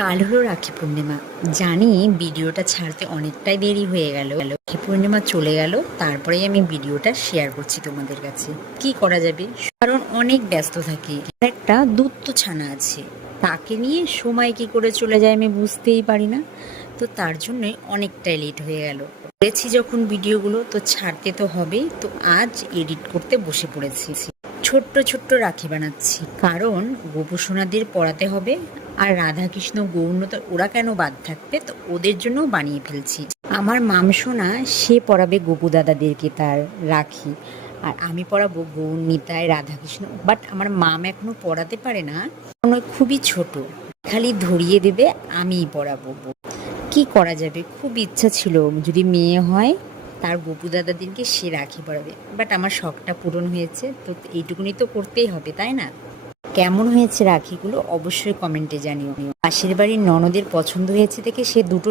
কাল হলো রাখি পূর্ণিমা। জানি ভিডিওটা ছাড়তে অনেকটাই দেরি হয়ে গেল। রাখি পূর্ণিমা চলে গেল, তারপরেই আমি ভিডিওটা শেয়ার করছি তোমাদের কাছে। কি করা যাবে, কারণ অনেক ব্যস্ত থাকি। একটা দুত্ত ছানা আছে, তাকে নিয়ে সময় কি করে চলে যায় আমি বুঝতেই পারি না। তো তার জন্যই অনেকটাই লেট হয়ে গেল। করেছি যখন ভিডিওগুলো, তো ছাড়তে তো হবেই। তো আজ এডিট করতে বসে পড়েছি। ছোট্ট ছোট্ট রাখি বানাচ্ছি, কারণ গোপুসোনাদের পড়াতে হবে। আর রাধাকৃষ্ণ গৌরনতা ওরা কেন বাদ থাকবে, তো ওদের জন্য বানিয়ে ফেলছি। আমার মামসোনা সে পড়াবে গোপু দাদাদেরকে তার রাখি, আর আমি পড়াবো গৌর নিতাই রাধাকৃষ্ণ। বাট আমার মাম এখনো পড়াতে পারে না, কারণ ও খুবই ছোট, খালি ধরিয়ে দেবে, আমিই পড়াবো। কি করা যাবে, খুব ইচ্ছা ছিল যদি মেয়ে হয় তার গোপু দাদাদেরকে সে রাখি পরাবে। বাট আমার শখটা পূরণ হয়েছে, তো এইটুকুনি তো করতেই হবে, তাই না? কেমন হয়েছে রাখিগুলো অবশ্যই কমেন্টে জানিও। পাশের বাড়ির ননদের পছন্দ হয়েছে দেখে সে দুটো